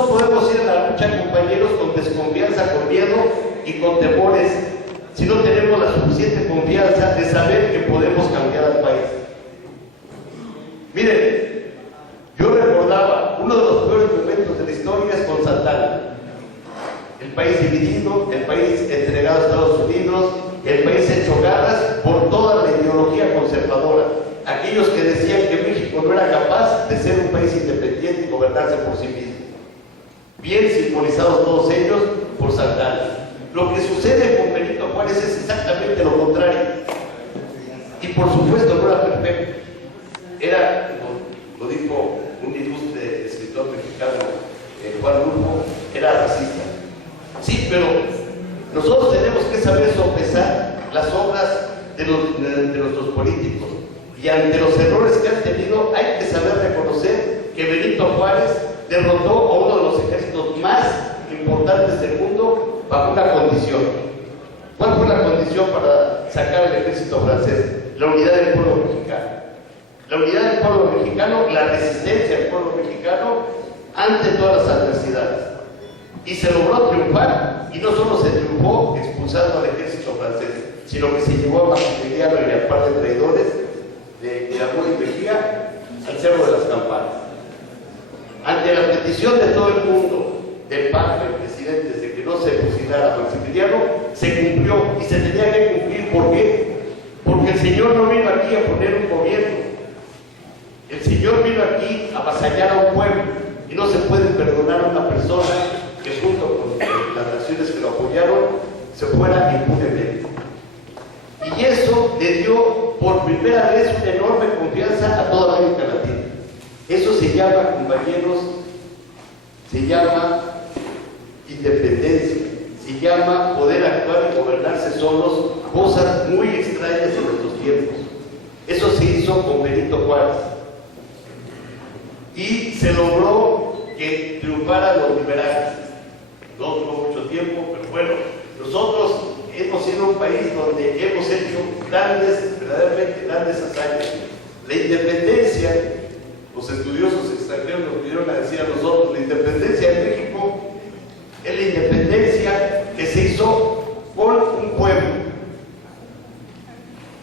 no podemos ir a la lucha, compañeros, con desconfianza, con miedo y con temores, si no tenemos la suficiente confianza de saber que podemos cambiar al país. Miren, yo recordaba uno de los peores momentos de la historia es con Santana. El país dividido, el país entregado a Estados Unidos, el país hecho garras por toda la ideología conservadora. Aquellos que decían que México no era capaz de ser un país independiente y gobernarse por sí mismo. Bien simbolizados todos ellos por Santana. Lo que sucede con Benito Juárez es exactamente lo contrario. Y por supuesto no era perfecto. Era, lo dijo un ilustre escritor mexicano, Juan Rulfo, era racista. Sí, pero nosotros tenemos que saber sopesar las obras de nuestros políticos. Y ante los errores que han tenido, hay que saber reconocer que Benito Juárez derrotó a uno de los ejércitos más importantes del mundo bajo una condición. ¿Cuál fue la condición para sacar al ejército francés? La unidad del pueblo mexicano. La unidad del pueblo mexicano, la resistencia del pueblo mexicano ante todas las adversidades. Y se logró triunfar, y no solo se triunfó expulsando al ejército francés, sino que se llevó a Maximiliano y a par de traidores de Amor y Mejía al Cerro de las Campanas. Ante la petición de todo el mundo, del Papa, del presidente, de que no se fusilara a Maximiliano, se cumplió y se tenía que cumplir. ¿Por qué? Porque el Señor no vino aquí a poner un gobierno. El Señor vino aquí a avasallar a un pueblo, y no se puede perdonar a una persona que junto con las naciones que lo apoyaron se fuera impunemente. Y eso le dio por primera vez una enorme confianza a toda América Latina. Eso se llama, compañeros, se llama independencia, se llama poder actuar y gobernarse solos, cosas muy extrañas en nuestros tiempos. Eso se hizo con Benito Juárez. Y se logró que triunfaran los liberales. No duró mucho tiempo, pero bueno, nosotros hemos sido un país donde hemos hecho verdaderamente grandes hazañas. La independencia, los estudiosos extranjeros nos vinieron a decir a nosotros, la independencia de México es la independencia que se hizo con un pueblo.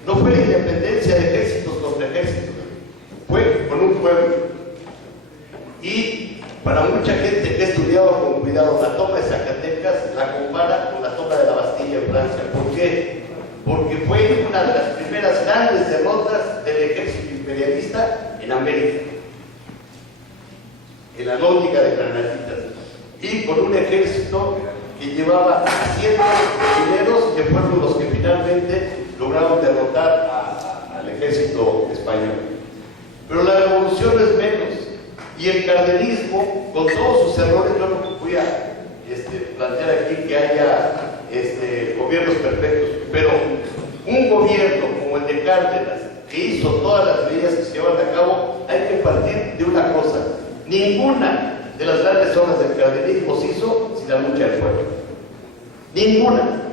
No fue la independencia de ejércitos contra ejércitos, fue con un pueblo. Y para mucha gente que ha estudiado con cuidado la toma de Zacatecas, la compara con la toma de la Bastilla en Francia. ¿Por qué? Porque fue una de las primeras grandes derrotas del ejército imperialista en América, en la lóndiga de Granaditas, y con un ejército que llevaba a cientos de mineros, que fueron los que finalmente lograron derrotar al ejército español. Pero la revolución no es menos. Y el cardenismo, con todos sus errores, yo no voy a plantear aquí que haya gobiernos perfectos, pero un gobierno como el de Cárdenas, que hizo todas las medidas que se llevan a cabo, hay que partir de una cosa: ninguna de las grandes obras del cardenismo se hizo sin la lucha del pueblo. Ninguna.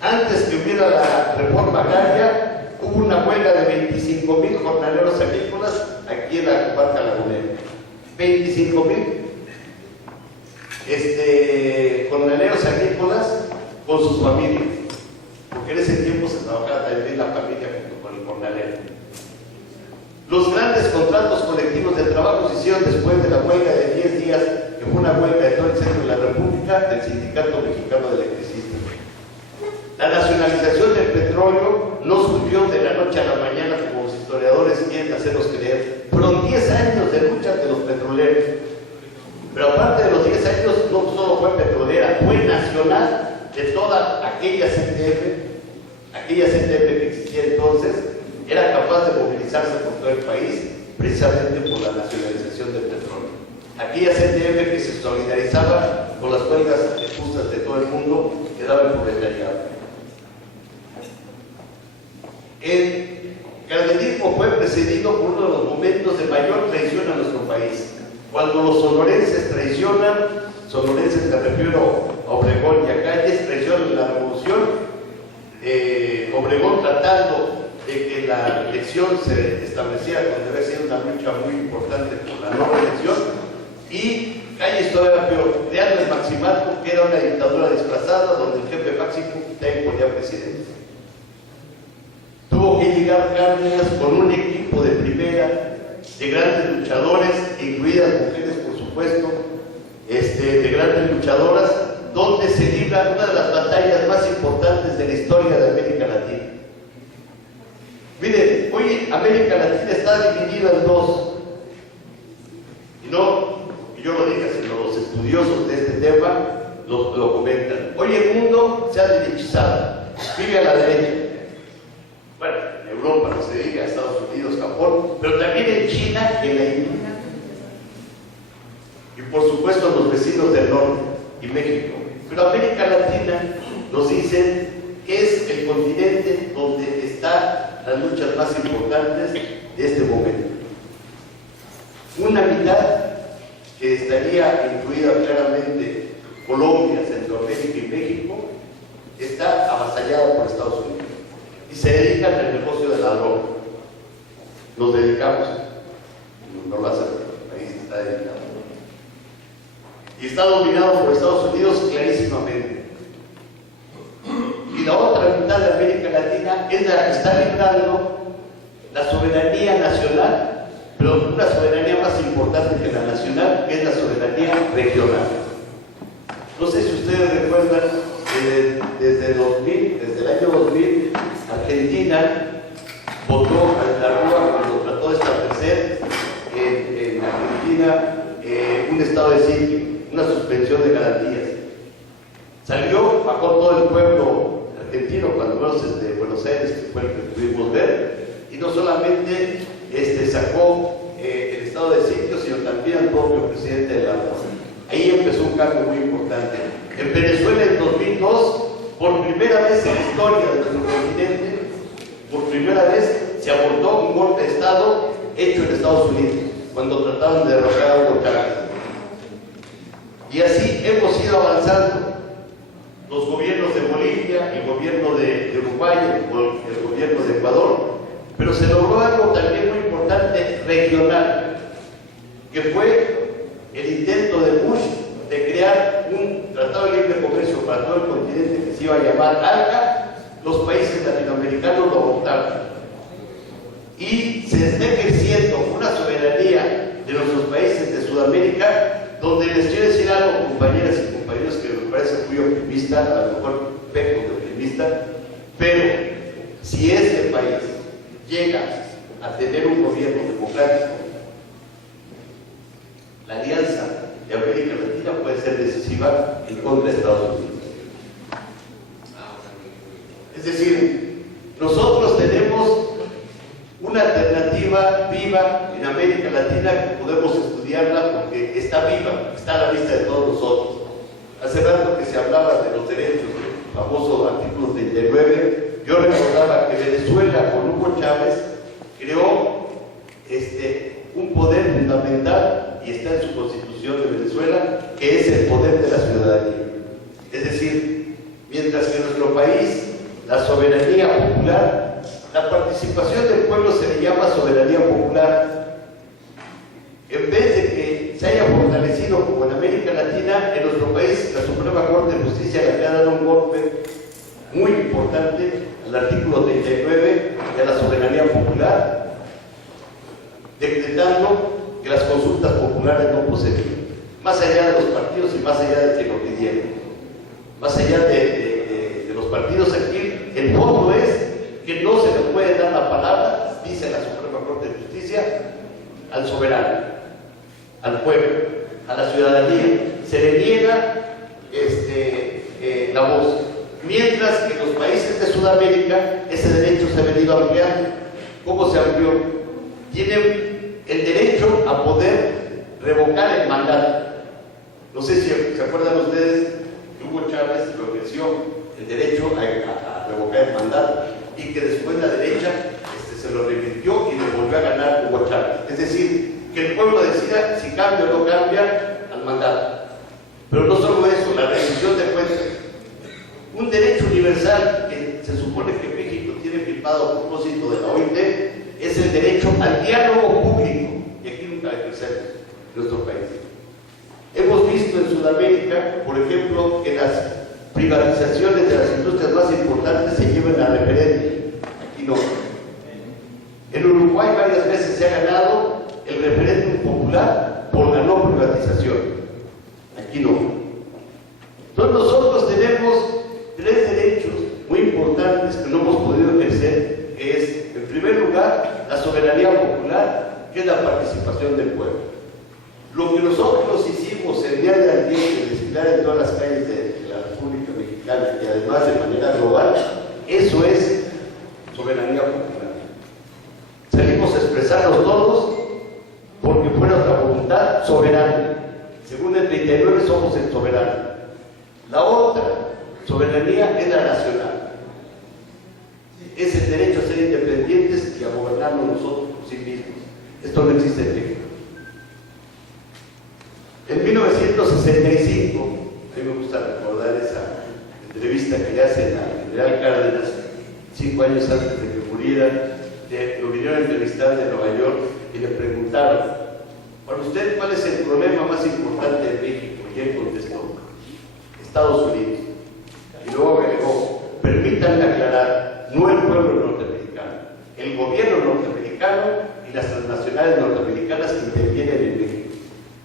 Antes que hubiera la reforma agraria, hubo una huelga de 25,000 jornaleros agrícolas aquí en la comarca lagunera. 25,000 jornaleros agrícolas con sus familias, porque en ese tiempo se trabajaba también la familia junto con el jornalero. Los grandes contratos colectivos de trabajo se hicieron después de la huelga de 10 días, que fue una huelga de todo el centro de la República del Sindicato Mexicano de Electricistas. La nacionalización del petróleo no surgió de la noche a la mañana, como los historiadores quieren hacernos creer. Fueron 10 años de lucha de los petroleros. Pero aparte de los 10 años, no solo fue petrolera, fue nacional de toda aquella CTF que existía entonces, era capaz de movilizarse por todo el país, precisamente por la nacionalización del petróleo. Aquella CTF que se solidarizaba con las huelgas justas de todo el mundo, que daba el proletariado. El cardenismo fue precedido por uno de los momentos de mayor traición a nuestro país. Cuando los sonorenses traicionan, sonorenses me refiero a Obregón y a Calles, traicionan la revolución, Obregón tratando de que la elección se estableciera cuando debe ser una lucha muy importante por la no elección, y Calles todavía peor, creando el Maximato, que era una dictadura disfrazada donde el jefe máximo también ponía presidente. Tuvo que llegar Cárdenas con un equipo de primera, de grandes luchadores, incluidas mujeres, por supuesto, de grandes luchadoras, donde se libra una de las batallas más importantes de la historia de América Latina. Miren, hoy América Latina está dividida en dos. Y no, yo lo diga, sino los estudiosos de este tema lo comentan. Hoy el mundo se ha derechizado, vive a la derecha. Bueno, en Europa no se diga, Estados Unidos, Japón, pero también en China y en la India. Y por supuesto los vecinos del norte y México. Pero América Latina nos dice que es el continente donde están las luchas más importantes de este momento. Una mitad que estaría incluida claramente Colombia, Centroamérica y México, está avasallada por Estados Unidos y se dedican al negocio de la droga. Nos dedicamos, no lo hacen, el país está dedicado. Y está dominado por Estados Unidos clarísimamente. Y la otra mitad de América Latina es la que está librando la soberanía nacional, pero una soberanía más importante que la nacional, que es la soberanía regional. No sé si ustedes recuerdan que desde el año 2000, Argentina votó a la Rúa cuando trató de establecer en Argentina un estado de sitio, una suspensión de garantías. Salió, bajó todo el pueblo argentino, cuando menos desde Buenos Aires, que fue el que pudimos ver, y no solamente sacó el estado de sitio, sino también al propio presidente de la Rúa. Ahí empezó un cambio muy importante. En Venezuela, en 2002, por primera vez en la historia de nuestro continente, por primera vez se abortó un golpe de Estado hecho en Estados Unidos, cuando trataban de derrocar a Hugo Chávez. Y así hemos ido avanzando. Los gobiernos de Bolivia, el gobierno de Uruguay, el gobierno de Ecuador, pero se logró algo también muy importante regional, que fue el intento de Bush de crear un tratado de libre comercio para todo el continente que se iba a llamar ALCA. Los países latinoamericanos lo votaron y se está ejerciendo una soberanía de nuestros países de Sudamérica, donde les quiero decir algo, compañeras y compañeros, que me parece muy optimista, a lo mejor peco de optimista, pero si este país llega a tener un gobierno democrático, la alianza de América Latina puede ser decisiva en contra de Estados Unidos. Es decir, nosotros tenemos una alternativa viva en América Latina que podemos estudiarla porque está viva, está a la vista de todos nosotros. Hace rato que se hablaba de los derechos, el famoso artículo 39, yo recordaba que Venezuela con Hugo Chávez creó un poder fundamental, y está en su constitución de Venezuela, que es el poder de la ciudadanía. Es decir, mientras que en nuestro país la soberanía popular, la participación del pueblo se le llama soberanía popular, en vez de que se haya fortalecido como en América Latina, en nuestro país la Suprema Corte de Justicia le ha dado un golpe muy importante al artículo 39 de la soberanía popular, decretando que las consultas populares no procedían, más allá de los partidos y más allá de que lo pidieron. Más allá de los partidos, aquí el fondo es que no se le puede dar la palabra, dice la Suprema Corte de Justicia, al soberano, al pueblo, a la ciudadanía. Se le niega la voz. Mientras que en los países de Sudamérica ese derecho se ha venido ampliando. ¿Cómo se amplió? Tienen el derecho a poder revocar el mandato. No sé si se acuerdan ustedes que Hugo Chávez lo ejerció el derecho a revocar el mandato y que después la derecha se lo revirtió y le volvió a ganar Hugo Chávez. Es decir, que el pueblo decida si cambia o no cambia al mandato. Pero no solo eso, la rendición de cuentas. Un derecho universal que se supone que México tiene firmado a propósito de la OIT es el derecho al diálogo público, y aquí nunca ejercemos en nuestro país. Hemos visto visto en Sudamérica, por ejemplo, que las privatizaciones de las industrias más importantes se lleven a referéndum. Aquí no. En Uruguay varias veces se ha ganado el referéndum popular por la no privatización. Aquí no. Entonces nosotros tenemos tres derechos muy importantes que no hemos podido ejercer, que es, en primer lugar, la soberanía popular, que es la participación del pueblo. Lo que nosotros hicimos el día de ayer, de desfilar en todas las calles de la República Mexicana y además de manera global, eso es soberanía popular. Salimos a expresarnos todos porque fue nuestra voluntad soberana. Según el 39 somos el soberano. La otra soberanía es la nacional. Es el derecho a ser independientes y a gobernarnos nosotros por sí mismos. Esto no existe en México. En 1965, a mí me gusta recordar esa entrevista que le hacen al general Cárdenas 5 años antes de que muriera. Lo vinieron a entrevistar de Nueva York y le preguntaron: para usted, ¿cuál es el problema más importante de México? Y él contestó: Estados Unidos. Y luego agregó: permítanme aclarar, no el pueblo norteamericano, el gobierno norteamericano y las transnacionales norteamericanas que intervienen en México.